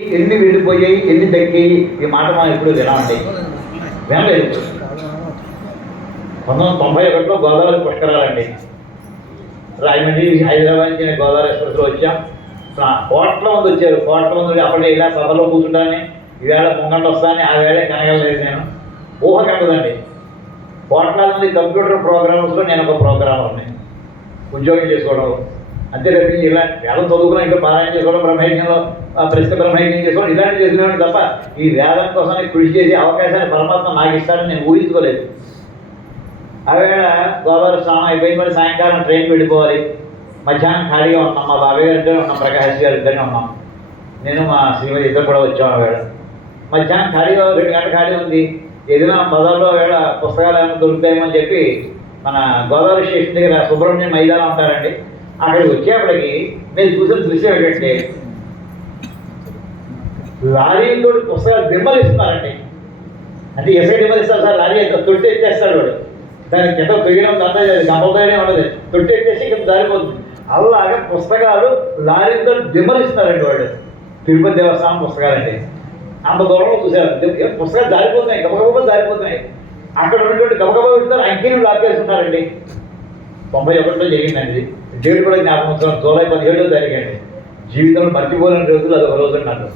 ఎన్ని వెళ్ళిపోయాయి, ఎన్ని తగ్గాయి, ఈ మాట మనం ఎప్పుడు వినామండి, వినలేదు. 1991లో గోదావరి పుష్కరాలండి. రాజమండ్రి హైదరాబాద్ నుంచి నేను గోదావరి ఎక్స్ప్రెస్లో వచ్చాం. కోట్ల మంది వచ్చారు, కోట్ల మంది. అప్పటికే ఇలా సభలో కూర్చుంటానని, ఈవేళ ముంగంట వస్తానని, ఆ వేళ కనగలేదు. నేను ఊహ కట్టదండి. కోట్లాది మంది కంప్యూటర్ ప్రోగ్రామ్స్లో నేను ఒక ప్రోగ్రామర్ని, ఉద్యోగం చేసుకోవడం అంతే తప్పించి ఇలా వేదం చదువుకున్నా ఇంకా పారాయణ చేసుకోవడం, బ్రహ్మయజ్ఞంలో ప్రస్తుత బ్రహ్మయజ్ఞం చేసుకోవడం ఇలాంటివి చేసుకునేవాడు తప్ప ఈ వేదం కోసం కృషి చేసే అవకాశాన్ని పరమాత్మ నాకు ఇస్తాడని నేను ఊహించుకోలేదు. ఆవేళ గోదావరి స్నానం అయిపోయింది, మరి సాయంకాలం ట్రైన్కి వెళ్ళిపోవాలి. మధ్యాహ్నం ఖాళీగా ఉన్నాం, మా బాబాయ్ గారి ఇద్దరు ఉన్నాం, ప్రకాష్ గారి ఇద్దరిని ఉన్నాం, నేను మా శ్రీమతి ఇద్దరు కూడా వచ్చాం. ఆవేళ మధ్యాహ్నం ఖాళీగా 2 గంటల ఖాళీ ఉంది. ఏదైనా బజార్లో వేళ పుస్తకాలు ఏమైనా దొరుకుతాయేమని చెప్పి మన గోదావరి స్టేషన్ దగ్గర సుబ్రహ్మణ్యం మైదానం ఉంటారండి, అక్కడికి వచ్చేప్పటికి నేను చూసిన దృశ్యం ఏంటంటే లారీతో పుస్తకాలు దిమ్మలు ఇస్తున్నారండి. అంటే ఎస్ఐ దిమ్మలు ఇస్తారు సార్, లారీ తొట్టి ఎత్తేస్తాడు వాడు, దాని కింద పెరిగిన కంపల్సరీ ఉండదు, తొట్టి ఎత్తేసి కింద దారిపోతుంది. అలాగే పుస్తకాలు లారీతో దిమ్మలు ఇస్తున్నారండి వాడు. తిరుపతి దేవస్థానం పుస్తకాలండి, అంత దూరంలో చూసారు. పుస్తకాలు దారిపోతున్నాయి, గబగబా దారిపోతున్నాయి. అక్కడ ఉన్నటువంటి గబగబా ఇస్తారు, అంకెలు లాపేస్తున్నారండి. 91లో జరిగిందండి. డేట్ కూడా జ్ఞాపకం, జూలై 17 జరిగాయండి. జీవితంలో మర్చిపోలేని రోజులు అది ఒక రోజు నాకు.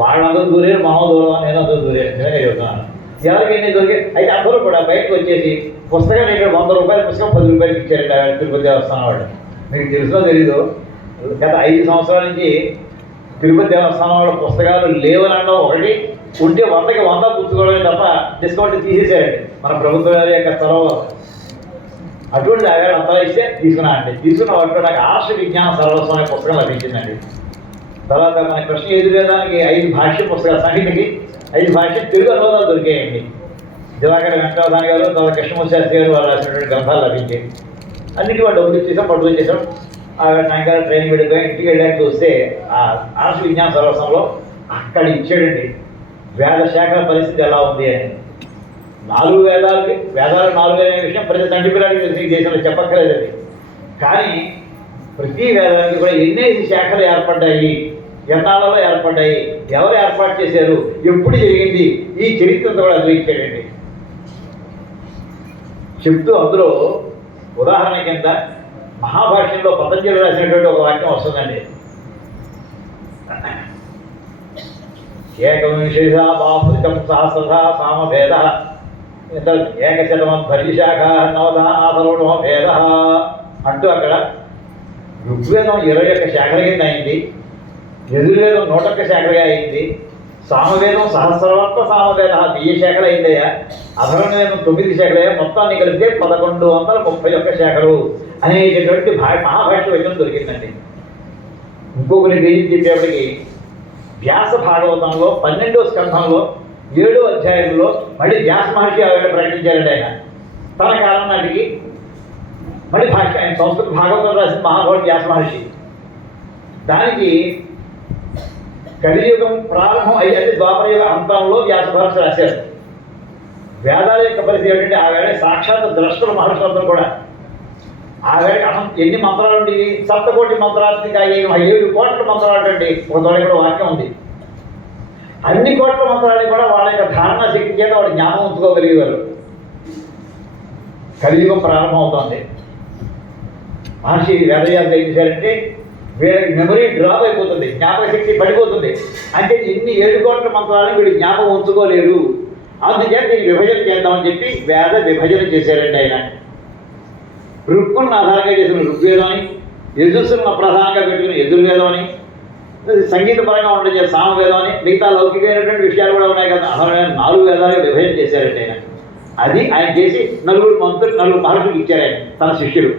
వాళ్ళందరూ దూరే, మామూలు దూరం, నేను అందరూ దూరే, నేనే చెబుతున్నాను. ఎవరికి ఎన్ని దొరికాయి అయితే అందరూ కూడా బయటకు వచ్చేసి పుస్తకం ఇక్కడ 100 రూపాయల పుస్తకం 10 రూపాయలకి ఇచ్చారండి తిరుపతి దేవస్థానం వాళ్ళు. మీకు తెలుసో తెలీదు, గత 5 సంవత్సరాల నుంచి తిరుపతి దేవస్థానం వాళ్ళ పుస్తకాలు లేవనడం ఒకటి, ఉంటే 100కి 100 పుచ్చుకోవడమే తప్ప డిస్కౌంట్ తీసేసారండి మన ప్రభుత్వం యొక్క స్థలంలో. అటువంటి ఆగారు అంతా ఇస్తే తీసుకున్నానండి. తీసుకున్న వాటిలో నాకు ఆర్ష విజ్ఞాన సర్వస్వం అనే పుస్తకం లభించిందండి. తర్వాత మన కృష్ణ యజుర్వేదానికి 5 భాష్య పుస్తకాలు, సంగీతకి 5 భాష్య తెలుగు అనువాదాలు దొరికాయండి. దివాకర్ వెంకటరాధాని గారు, తర్వాత కృష్ణమూర్తి శాస్త్రి గారు వాళ్ళు రాసినటువంటి గ్రంథాలు లభించాయి. అన్నింటి వాళ్ళు డబ్బులు ఇచ్చేసాం, పట్టుకు చేసాం. సాయంకాలం ట్రైన్ వెళ్ళిపోయి ఇంటికి వెళ్ళాక చూస్తే ఆ ఆర్ష విజ్ఞాన సర్వస్వంలో అక్కడ ఇచ్చాడండి వేద శాఖల పరిస్థితి ఎలా ఉంది అని. 4 వేదాలు 4 అనే విషయం ప్రతి తండ్రి పిల్లలకి తెలిసి దేశంలో చెప్పక్కర్లేదు అది. కానీ ప్రతి వేదానికి కూడా ఎన్నేసి శాఖలు ఏర్పడ్డాయి, ఎన్నాళ్ళలో ఏర్పడ్డాయి, ఎవరు ఏర్పాటు చేశారు, ఎప్పుడు జరిగింది, ఈ చరిత్రతో కూడా అద్వయించాడండి. చెప్తూ అందులో ఉదాహరణ కింద మహాభాష్యంలో పతంజలి రాసినటువంటి ఒక వాక్యం వస్తుందండి. ఏకవింశేషా బాహృతం సహస్రధ సామభేద ఏకశతమధ్వర్యశాఖ నవదా ఆసరోణో భేద అంటూ అక్కడ ఋగ్వేదం 21 శాఖల కింద అయింది, యజుర్వేదం 101 శాఖలుగా అయింది, సామవేదం సహస్రవర్త సామవేద 1000 శాఖలు అయిందయ్యా, అధర్వణవేదం 9 శాఖలయ్యా, మొత్తాన్ని కలిపితే 1131 శాఖలు అనేటటువంటి మహాభాష్య వచనం దొరికిందండి. ఇంకొకరి పేజీ చెప్పేప్పటికి వ్యాస భాగవతంలో 12వ స్కంధంలో 7వ అధ్యాయంలో మళ్ళీ వ్యాస మహర్షి ఆవిడ ప్రకటించారండి. ఆయన తన కాలం నాటికి మళ్ళీ భాష్య, ఆయన సంస్కృత భాగవతం రాసిన మహాభారత వ్యాస మహర్షి. దానికి కలియుగం ప్రారంభం అయితే ద్వాపరయుగ అంతంలో వ్యాస మహర్షి రాశారు. వేదాల యొక్క పరిస్థితి ఏంటంటే ఆవేళ సాక్షాత్ ద్రష్టల మహర్షులందరూ కూడా ఆవేళ ఎన్ని మంత్రాలు ఉండేవి, 7 కోటి మంత్రాత్మిక 7 కోట్ల మంత్రాలు అండి. ఒక తోడ కూడా వాక్యం ఉంది. అన్ని కోట్ల మంత్రాలు కూడా వాళ్ళ యొక్క ధారణ శక్తి చేత వాడు జ్ఞాపకం ఉంచుకోగలిగేవారు. కలియుగం ప్రారంభం అవుతుంది. మహర్షి వేదవ్యాసం ఏం చేశారంటే వీళ్ళకి మెమరీ డ్రాప్ అయిపోతుంది, జ్ఞాపక శక్తి పడిపోతుంది. అంటే ఇన్ని 7 కోట్ల మంత్రాలను వీడు జ్ఞాపకం ఉంచుకోలేరు, అందుచేత దీన్ని విభజన చేద్దామని చెప్పి వేద విభజన చేశారండి ఆయన. ఋక్కులను ఆధారంగా చేసిన ఋగ్వేదం అని, యజుస్సులను ప్రధానంగా పెట్టుకుని యజుర్వేదం అని, సంగీతపరంగా ఉండడం సామవేదం అని, మిగతా లౌకికమైనటువంటి విషయాలు కూడా ఉన్నాయి కదా. అసలు 4 వేదాలుగా విభజన చేశారండి ఆయన. అది ఆయన చేసి 4 మంత్రులు 4 మహర్షులకు ఇచ్చారు ఆయన, తన శిష్యులు.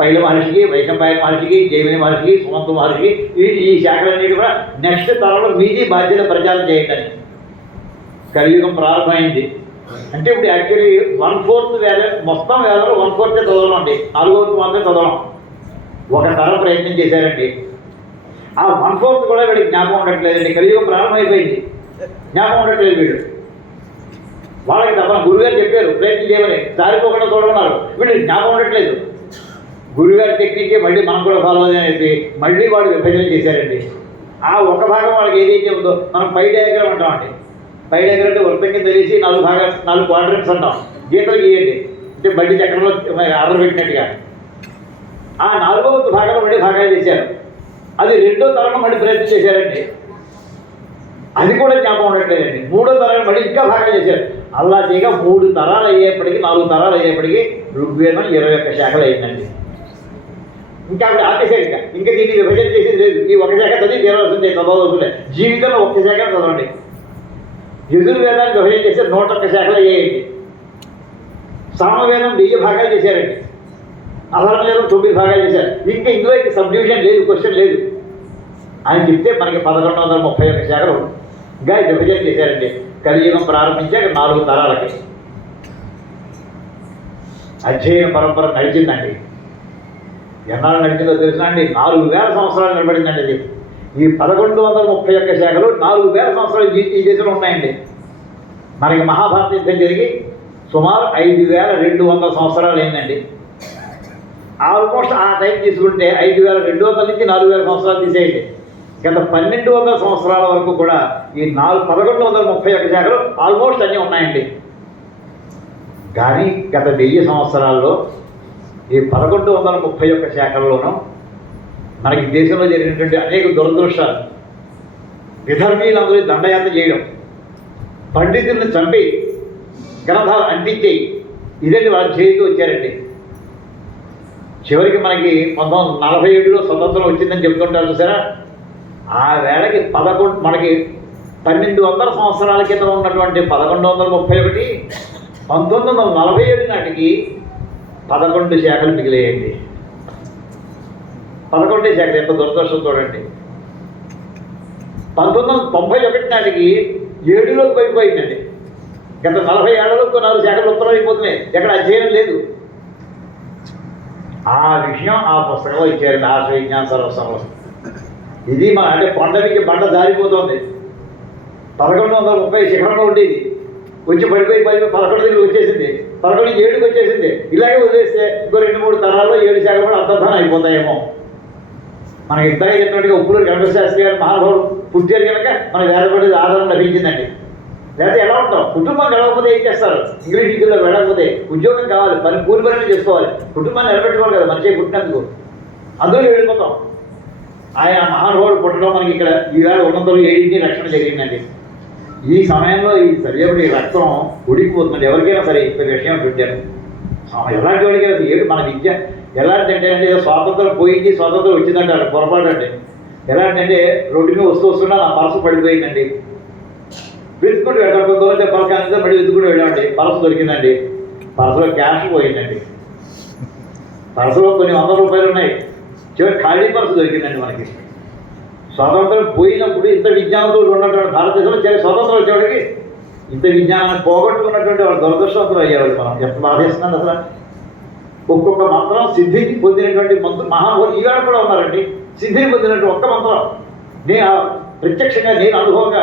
పైల మహర్షికి, వైశంపాయన మహర్షికి, జైమిని మహర్షికి, సుమంత మహర్షికి, ఈ శాఖలన్నిటి కూడా నెక్స్ట్ తరంలో మీది బాధ్యత ప్రచారం చేయండి అని. కలియుగం ప్రారంభమైంది అంటే ఇప్పుడు యాక్చువల్లీ 1/4 వేదం, మొత్తం వేదంలో 1/4 చదవడం అండి, 4వ మాత్రమే చదవడం. ఒక తరం ప్రయత్నం చేశారండి. ఆ 1/4 కూడా వీడికి జ్ఞాపకం ఉండట్లేదండి. కలియుగం ప్రారంభమైపోయింది, జ్ఞాపకం ఉండట్లేదు వీడు. వాళ్ళకి తప్ప గురుగారు చెప్పారు ప్రయత్నం చేయమని, దారిపోకుండా చూడమన్నారు, వీడికి జ్ఞాపకం ఉండట్లేదు. గురుగారి టెక్నిక్కే మళ్ళీ మనం కూడా ఫాలో అని చెప్పి మళ్ళీ వాడు విభజన చేశారండి. ఆ ఒక భాగం వాళ్ళకి ఏదైతే ఉందో మనం పై డయాగ్రామ్ అంటామండి. పై డయాగ్రామ్ అంటే వృత్తం కింద వేసి 4 క్వాడ్రంట్స్ అంటాం. గీతలు గీయండి అంటే బండి చక్రంలో ఆర్డర్ పెట్టినట్టుగా. ఆ 4వ భాగంలో మళ్ళీ భాగాలు చేశారు. అది 2వ తరంలో మళ్ళీ ప్రయత్నం చేశారండి. అది కూడా జ్ఞాపకం ఉండట్లేదండి. 3వ తరాలు మళ్ళీ ఇంకా భాగాలు చేశారు. అలా చేయగా 3 తరాలు అయ్యేప్పటికీ 4 తరాలు అయ్యేప్పటికీ ఋగ్వేదం 21 శాఖలు అయిందండి. ఇంకా అప్పుడు ఆపేశారు. ఇంకా దీన్ని విభజన చేసేది లేదు. ఈ ఒక శాఖ చదివి తీరవలసిందే, చదవవలసిందే. జీవితంలో ఒక్క శాఖ చదవండి. యజుర్వేదాన్ని విభజన చేస్తే 101 శాఖలు అయ్యాయండి. సామవేదం 1000 భాగాలు చేశారండి. అధర్వవేదం 9 భాగాలు చేశారు. ఇంకా ఇందులో ఇంక సబ్ డివిజన్ లేదు, క్వశ్చన్ లేదు అని చెప్తే మనకి 1131 శాఖలు ఇంకా విభజన చేశారండి. కలియుగం ప్రారంభించాక 4 తరాలకి అధ్యయన పరంపర నడిచిందండి. ఎన్నాళ్ళు నడిచిందో తెలుసునా అండి? 4000 సంవత్సరాలు నిలబడిందండి అది. ఈ 1131 శాఖలు 4000 సంవత్సరాలు ఈ దేశంలో ఉన్నాయండి. మనకి మహాభారత యుద్ధం జరిగి సుమారు 5200 సంవత్సరాలు అయిందండి. ఆల్మోస్ట్ ఆ టైం తీసుకుంటే 5200 నుంచి 4000 సంవత్సరాలు తీసేయండి. గత 1200 సంవత్సరాల వరకు కూడా ఈ 1131 శాఖలు ఆల్మోస్ట్ అన్నీ ఉన్నాయండి. కానీ గత 1000 సంవత్సరాల్లో ఈ 1131 శాఖల్లోనూ మనకి దేశంలో జరిగినటువంటి అనేక దురదృష్టాలు, విధర్మీలందరూ దండయాత్ర చేయడం, పండితులను చంపి గ్రంథాలు అంటించేయి, ఇదండి వాళ్ళ చేతికి వచ్చారండి. చివరికి మనకి 1947లో స్వతంత్రం వచ్చిందని చెప్తుంటారు చూసారా. ఆ వేళకి మనకి 1200 సంవత్సరాల కింద ఉన్నటువంటి 1131 1947 నాటికి 11 శాఖలు మిగిలేయండి. 11 శాఖలు ఎంత దురదృష్టం చూడండి. 1991 నాటికి 7లోకి పైపోయిందండి. గత 40 ఏళ్లలో 4 శాఖలు ఉత్తరం అయిపోతున్నాయి. ఎక్కడ అధ్యయనం లేదు. ఆ విషయం ఆ పుస్తకంలో ఇచ్చారండి, ఆశ విజ్ఞాన సర్వస్వంలో. ఇది మన అంటే కొండవికి బండ జారిపోతుంది. 1130 శిఖరంలో ఉండేది, వచ్చి పడిపోయి 11 దగ్గరికి వచ్చేసింది, 11 నుంచి 7కి వచ్చేసింది. ఇలాగే వదిలేస్తే ఇంకో 2-3 తరాల్లో 7 శాఖలు కూడా అంతర్ధానం అయిపోతాయేమో. మనకి ఇంతగా చెప్పినట్టుగా ఉప్పులూరు వెంకట శాస్త్రి గారు మహానుభావుడు పుట్టారు కనుక మన వేదపడేది ఆధారం లభించిందండి. లేకపోతే ఎలా ఉంటాం? కుటుంబం గడవకపోతే ఏం చేస్తారు? ఇంగ్లీష్ విద్యలో వెళ్ళకపోతే ఉద్యోగం కావాలి, కూలి పనులు చేసుకోవాలి, కుటుంబాన్ని నిలబెట్టుకోవాలి కదా మనిషి పుట్టినందుకు. అందులో వెళ్ళిపోతాం. ఆయన మహానుభావుడు పుట్టడం మనకి ఇక్కడ ఈవేళ ఉన్నంతలో 7 రక్షణ జరిగిందండి. ఈ సమయంలో ఈ సరిచేపటి రక్తం ఉడికిపోతుంది. ఎవరికైనా సరే ఇంత విషయం పెట్టారు. ఎలాంటి వాడికి ఏడు మన విద్య ఎలాంటిదంటే అంటే స్వాతంత్రం పోయింది, స్వాతంత్రం వచ్చిందంటారు. పొరపాటు అండి. ఎలాంటిదంటే రోడ్డు మీద వస్తున్నా నా పర్సు పడిపోయిందండి. వెతుక్కుంటూ వెళ్ళాం. కొంతమంది పర్సు అంతా మళ్ళీ వెతుక్కుంటూ వెళ్ళామండి. పర్సు దొరికిందండి. పర్సులో క్యాష్ పోయిందండి. పర్సులో కొన్ని 100 రూపాయలు ఉన్నాయి. చివరి ఖాళీ పర్సు దొరికిందండి మనకి. స్వాతంత్రం పోయినప్పుడు ఇంత విజ్ఞానంతో ఉన్నటువంటి భారతదేశంలో స్వాతంత్రం వచ్చేవాడికి ఇంత విజ్ఞానాన్ని పోగొట్టుకున్నటువంటి వాళ్ళు దురదృష్టవంతులు అయ్యేవాళ్ళు. మనం ఎంత బాధేస్తున్నాను అసలు. ఒక్కొక్క మంత్రం సిద్ధిని పొందినటువంటి మహానుభావులు ఈవేళ కూడా ఉన్నారండి. సిద్ధిని పొందినటువంటి ఒక్క మంత్రం నేను ప్రత్యక్షంగా, నేను అనుభవంగా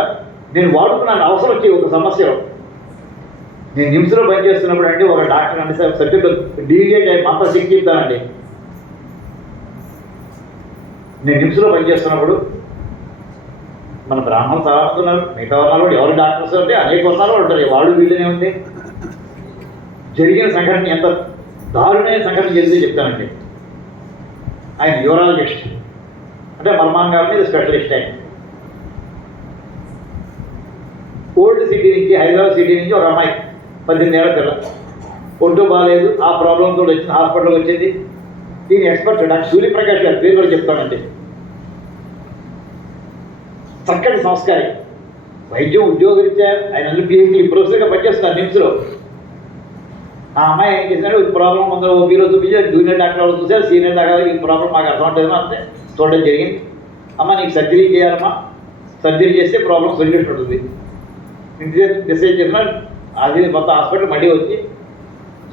నేను వాడుకున్నాను. అవసరం వచ్చి ఒక సమస్యలో నేను నిమ్స్లో పనిచేస్తున్నప్పుడు అంటే ఒక డాక్టర్ అంటే సబ్జెక్ట్ డీవియేట్ అయ్యి మంత్ర శక్తి చెప్తానండి. నేను నిమ్స్లో పనిచేస్తున్నప్పుడు మన బ్రాహ్మణులు చాలా మంది ఉన్నారు, మిగతా వర్ణాలు ఎవరు డాక్టర్స్ అంటే అనేక వర్ణాలు ఉంటారు. వాళ్ళు వీళ్ళనే ఉంది. జరిగిన సంఘటన ఎంత దారుణమైన సంఘటన జరిగిందో చెప్తానండి. ఆయన న్యూరాలజిస్ట్ అంటే మర్మాంగాల మీద స్పెషలిస్ట్. ఆయన ఓల్డ్ సిటీ నుంచి, హైదరాబాద్ సిటీ నుంచి ఒక అమ్మాయి 18 ఏళ్ల పిల్ల, ఒంటూ బాగాలేదు, ఆ ప్రాబ్లంతో వచ్చింది, హాస్పిటల్కి వచ్చింది. దీని ఎక్స్పర్ట్ డాక్టర్ సూర్యప్రకాష్ గారు, పేరు కూడా చెప్తానండి. చక్కటి సంస్కారి, వైద్యం ఉద్యోగరీత్యా ఆయన అన్ని పిహెచ్డీ ప్రొఫెసర్గా పనిచేస్తున్నారు నిమ్స్లో. ఆ అమ్మాయి ఏం చేసినాడు, ఈ ప్రాబ్లం కొందరు ఓపీలో చూపించారు, జూనియర్ డాక్టర్ వాళ్ళు చూసారు, సీనియర్ డాక్టర్ ఈ ప్రాబ్లం మాకు అర్థం అవుతుందేమో అంతే చూడడం జరిగింది. అమ్మ నీకు సర్జరీ చేయాలమ్మా, సర్జరీ చేస్తే ప్రాబ్లం సొల్యూషన్ ఉంటుంది. ఇంటి డిసైడ్ చేసినాడు. అది మొత్తం హాస్పిటల్ మళ్ళీ వచ్చి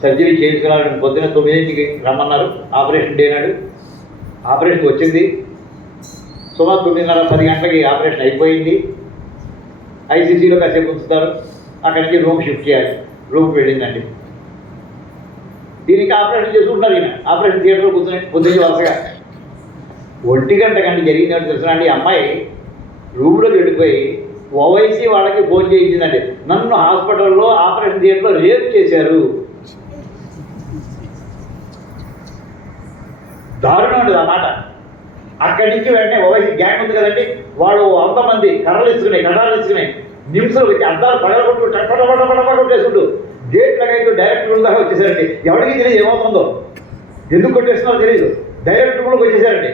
సర్జరీ చేయించుకున్నాడు. పొద్దున్న 9కి రమ్మన్నారు. ఆపరేషన్ డే నాడు ఆపరేషన్ వచ్చింది. సుమారు 9:30-10 గంటలకి ఆపరేషన్ అయిపోయింది. ఐసీసీలో కాసేపు ఉంచుతారు. అక్కడి నుంచి రూమ్ షిఫ్ట్ చేయాలి. రూమ్కి వెళ్ళిందండి. దీనికి ఆపరేషన్ చేసుకుంటున్నారు. ఈయన ఆపరేషన్ థియేటర్లో కూర్చొని పొద్దున్న వరుసగా 1 గంట జరిగిందని తెలుసునండి. అమ్మాయి రూమ్లోకి వెళ్ళిపోయి ఓవైసీ వాళ్ళకి ఫోన్ చేయించిందండి, నన్ను హాస్పిటల్లో ఆపరేషన్ థియేటర్లో రేప్ చేశారు. దారుణం ఉండదు ఆ మాట. అక్కడి నుంచి వెంటనే ఓవైసీ గ్యాంగ్ ఉంది కదండి, వాడు 100 మంది కర్రలు ఇచ్చుకున్నాయి నిమిషంలో వచ్చి అద్దాలు పగలగొట్టు కొట్టేసుకుంటూ గేట్ లగైతే డైరెక్టర్ దాకా వచ్చేసారండి. ఎవరికి తెలియదు ఏమవుతుందో, ఎందుకు కొట్టేస్తున్నారో తెలియదు, డైరెక్టర్ కూడా వచ్చేసారండి.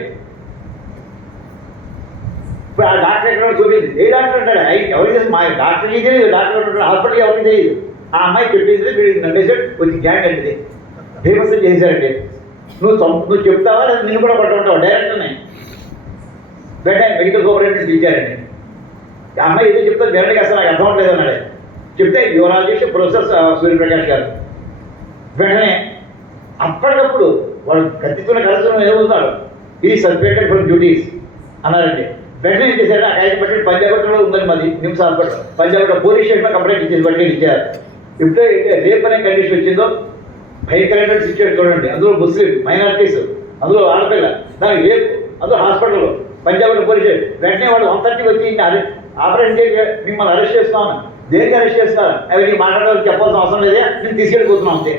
ఇప్పుడు ఆ డాక్టర్ ఎక్కడ చూపింది, ఏ డాక్టర్ అంటాడు, ఎవరికి తెలుసు, మా డాక్టర్కి తెలియదు, డాక్టర్ హాస్పిటల్కి ఎవరికి తెలియదు. ఆ అమ్మాయి చెప్పింది వీడికి నమ్మేసాడు, వచ్చి గ్యాంగ్ అండి ఫేమస్ చేశారండి. నువ్వు చెప్తావా లేదా నిన్ను కూడా పట్టుకుంటావా డైరెక్టర్ని. వెంటనే మెడికల్ సూపరింటెండెంట్ పిలిచారండి. ఆ అమ్మాయి ఏదో చెప్తాను జనరల్గా అసలు నాకు అర్థం అవట్లేదు అన్నాడు. చెప్తే యువరాజేష్ ప్రొఫెసర్ సూర్యప్రకాష్ గారు వెంటనే అప్పటికప్పుడు వాళ్ళు కత్తితున్న కలుసుకుని ఏమవుతున్నారు, ఈ సస్పెండెడ్ ఫ్రమ్ డ్యూటీస్ అన్నారండి. వెంటనే ఏం చేశారు, ఆ కాగితం పట్టి పంజాబ్ ఉందని మాది నిమ్స్ హాస్పిటల్, పంజాబ్ పోలీస్ స్టేషన్లో కంప్లైంట్ ఇచ్చేసి బట్టి ఇచ్చారు. ఇప్పుడు రేప్ అనే కండిషన్ వచ్చిందో భయంకరమైన సిచ్యువేషన్ చూడండి. అందులో ముస్లిం మైనారిటీస్, అందులో ఆడపిల్ల, దానికి రేపు, అందులో హాస్పిటల్లో పంజాబ్లో పోలీస్ స్టేషన్. వెంటనే వాళ్ళు 130 వచ్చి ఆపరేషన్ చేసి మిమ్మల్ని అరెస్ట్ చేస్తున్నాను, దేనికి అరెస్ట్ చేస్తున్నారు, అవి నీకు మాట్లాడాలని చెప్పాల్సిన అవసరం లేదే, నేను తీసుకెళ్ళిపోతున్నాం అంతే.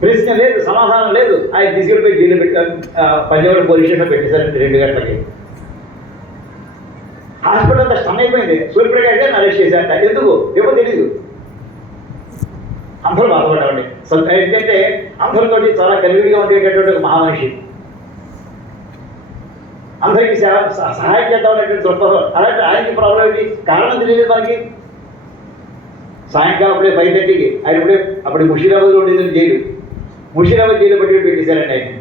ప్రశ్న లేదు, సమాధానం లేదు. ఆయన తీసుకెళ్ళిపోయి జైలు పెట్టారు, పంజాబ్లో పోలీస్ స్టేషన్లో పెట్టేశారండి 2 గంటలకి. హాస్పిటల్ అంతా స్టన్ అయిపోయింది. సూర్యప్రకాష్ గారిని అరెస్ట్ చేశారంట. ఎందుకు ఏమో తెలీదు. అందరూ బాధపడ్డామండి. ఎందుకంటే అందరితోటి చాలా కలివిడిగా ఉండేటటువంటి ఒక మహామనిషి, అందరికీ సహాయం చేద్దామనేటువంటి దృక్పథం. అలాంటి ఆయనకి ప్రాబ్లం ఏంటి, కారణం తెలియదు మనకి. సాయంకాలం అప్పుడే 5:30కి ఆయన అప్పుడు ముషీరాబాద్లో ఉండేది జైలు, ముషీరాబాద్ జైలు బట్టి పెట్టేశారండి ఆయన.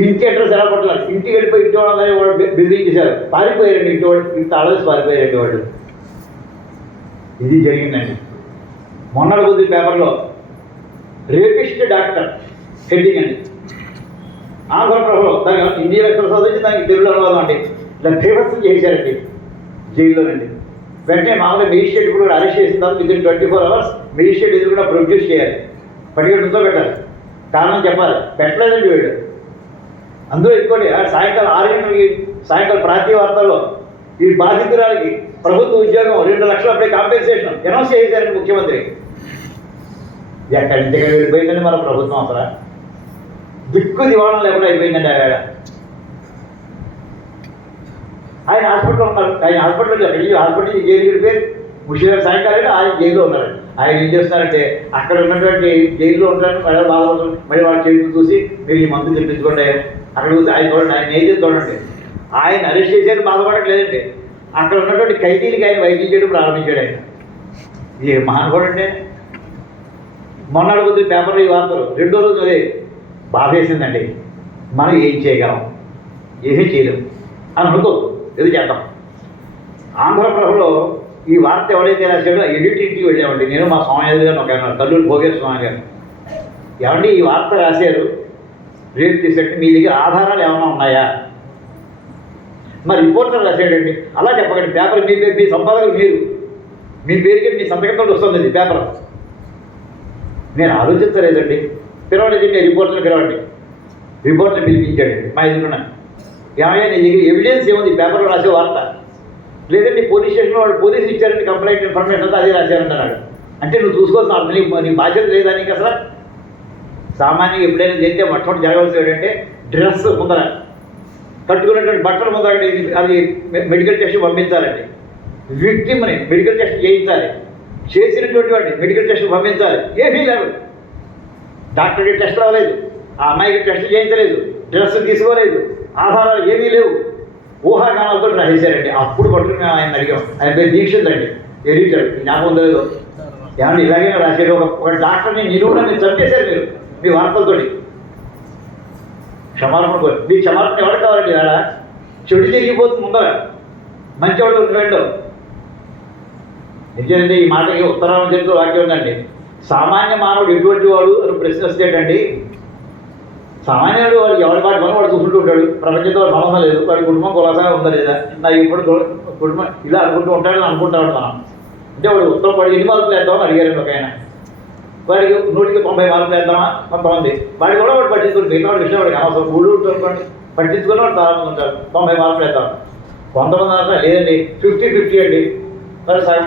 ఇంటి అడ్రస్ ఎలా పట్టాలి, ఇంటికి వెళ్ళిపోయి ఇంటి వాళ్ళని వాళ్ళు బెదిరించేశారు, పారిపోయారండి ఇంటి వాళ్ళు, ఇంత అడవేసి పారిపోయారండి వాళ్ళు. ఇది జరిగిందండి. మొన్నటి కొద్ది పేపర్లో రేపిస్ట్ డాక్టర్ హెడ్డింగ్ అండి, ఆంధ్రప్రభలో దానికి హిందీలో ప్రసాద్ వచ్చి దానికి తెలుగు అనువాదం అండి. ఇలా ఫేమస్ చేశారండి జైల్లోనండి. వెంటనే మామూలుగా మెజిస్ట్రేట్ కూడా అరెస్ట్ చేసిన తర్వాత వితిన్ 24 hours మెజిస్ట్రేట్ ఎదురు కూడా ప్రొడ్యూస్ చేయాలి, పట్టుకెళ్ళి పెట్టాలి, కారణం చెప్పాలి. పెట్టలేదండి వీడు. అందులో ఇంకోటి సాయంకాలం 6 గంటలకి సాయంకాలం ప్రాంతీయ వార్తల్లో ఈ బాధితురాలకి ప్రభుత్వ ఉద్యోగం 2 లక్షలు అప్పుడే కాంపెన్సేషన్ అనౌన్స్ చేశారండి ముఖ్యమంత్రి. ఎక్కడి నుంచి వెళ్ళిపోయిందండి మన ప్రభుత్వం, అసలు దిక్కు దివాణం లేకుండా అయిపోయిందండి. ఆయన హాస్పిటల్లో ఉన్నారు, ఆయన హాస్పిటల్ జైలు వెళ్ళిపోయి ముషిరాబాద్ సాయంకాలం ఆయన జైల్లో ఉన్నారండి. ఆయన ఏం చేస్తున్నారంటే అక్కడ ఉన్నటువంటి జైల్లో ఉంటారు, మళ్ళీ బాధపడుతుంది, మళ్ళీ వాళ్ళ చేతులు చూసి మీరు ఈ మందు తెప్పించుకోండి అక్కడ చూసి ఆయన చూడండి, ఆయన నేజీ చూడండి. ఆయన అరెస్ట్ చేసేది బాధపడట్లేదండి, అక్కడ ఉన్నటువంటి ఖైదీలకి ఆయన వైద్యం చేయడం ప్రారంభించాడు ఆయన. ఇది మహానుభావుడండి. మొన్నటి కొద్ది పేపర్లో ఈ వార్తలు 2వ రోజు అదే బాధ వేసిందండి. మనం ఏం చేయగలం, ఏమీ చేయలేము అని అనుకోదు, ఏదో చేద్దాం. ఆంధ్రప్రభలో ఈ వార్త ఎవరైతే రాశాడో ఎడిటింగ్కి వెళ్ళామండి, నేను మా స్వామి గారు ఒక కల్లూరు భోగేశ్వర స్వామి గారు. ఏమండి ఈ వార్త రాశారు, రేపు చేసేట్టు మీ దగ్గర ఆధారాలు ఏమైనా ఉన్నాయా? మరి రిపోర్టర్ రాశాడండి. అలా చెప్పకండి, పేపర్ మీ సంపాదకులు మీరు, మీ పేరుకి మీ సంతకంతో వస్తుంది పేపర్. నేను ఆలోచించలేదండి, పిలవండి మీ రిపోర్టర్ని పిలవండి. రిపోర్టర్ పిలిపించాడండి మా ఎదురున్న. ఏమయ్యా నీ దగ్గర ఎవిడెన్స్ ఏముంది పేపర్లో రాసే వార్త? లేదండి పోలీస్ స్టేషన్లో వాళ్ళు పోలీసులు ఇచ్చారండి కంప్లైంట్ ఇన్ఫర్మేషన్ అంతా అదే రాశారన్నాడు. అంటే నువ్వు చూసుకోవాల్సిన అర్థం నీ బాధ్యత లేదా నీకు అసలు? సామాన్యంగా ఎప్పుడైనా జరిగితే మొట్టమొదటి జరగాల్సి ఏంటంటే డ్రెస్ ముందర, కట్టుకున్నటువంటి బట్టలు ముందర అది మెడికల్ టెస్ట్ పంపించాలండి. విక్టిమ్ని మెడికల్ టెస్ట్ చేయించాలి, చేసినటువంటి వాడిని మెడికల్ టెస్ట్ పంపించాలి. ఏమీ లేదు, డాక్టర్కి టెస్ట్ రాలేదు, ఆ అమ్మాయికి టెస్ట్ చేయించలేదు, డ్రెస్ తీసుకోలేదు, ఆధారాలు ఏమీ లేవు, ఊహాగానాలతో రాసేశారండి. అప్పుడు పట్టుకుని ఆయన అడిగాం, ఆయన పేరు దీక్షిత్ అండి, ఎడిటర్, జ్ఞాపకం లేదు. ఏమన్నా ఇలాగే రాశాడు, ఒక డాక్టర్ని నిలువునని చంపేశారు మీరు మీ వార్తలతో. క్షమాపణ కోరి మీ క్షమాపణ ఎవరు కావాలండి? ఇవాళ చెడు జరిగిపోతుంది ముందర, మంచివాడు ఉంటుండో. నిజండి ఈ మాటకి ఉత్తరాంధ్రతో వాక్యం ఉందండి, సామాన్య మానవుడు ఎటువంటి వాడు అని ప్రశ్న వస్తేటండి, సామాన్యుడు వాడు ఎవరి వాడి పని వాడు చూసుకుంటూ ఉంటాడు, ప్రపంచంతో వాడు సంబంధం లేదు, వాడి కుటుంబం కులాసంగా ఉందా లేదా, నాకు ఇప్పుడు కుటుంబం ఇలా అనుకుంటూ ఉంటాడని అనుకుంటా ఉంటాం. అంటే వాడు ఉత్తరం వాడికి 8 మార్కులు వేద్దామని అడిగారండి ఒక ఆయన. వాడికి 100కి 90 మార్కులు వేద్దామా కొంతమంది, వాడి కూడా వాడు పట్టించుకుంటుంది, మిగతా వాడి విషయం వాడికి అనవసరం. ఊడు అనుకోండి, పట్టించుకున్న వాళ్ళు చాలామంది ఉంటారు, 90 మార్కులు వేస్తాం. కొంతమంది అంటారు లేదండి 50-50 అండి, మరి సగం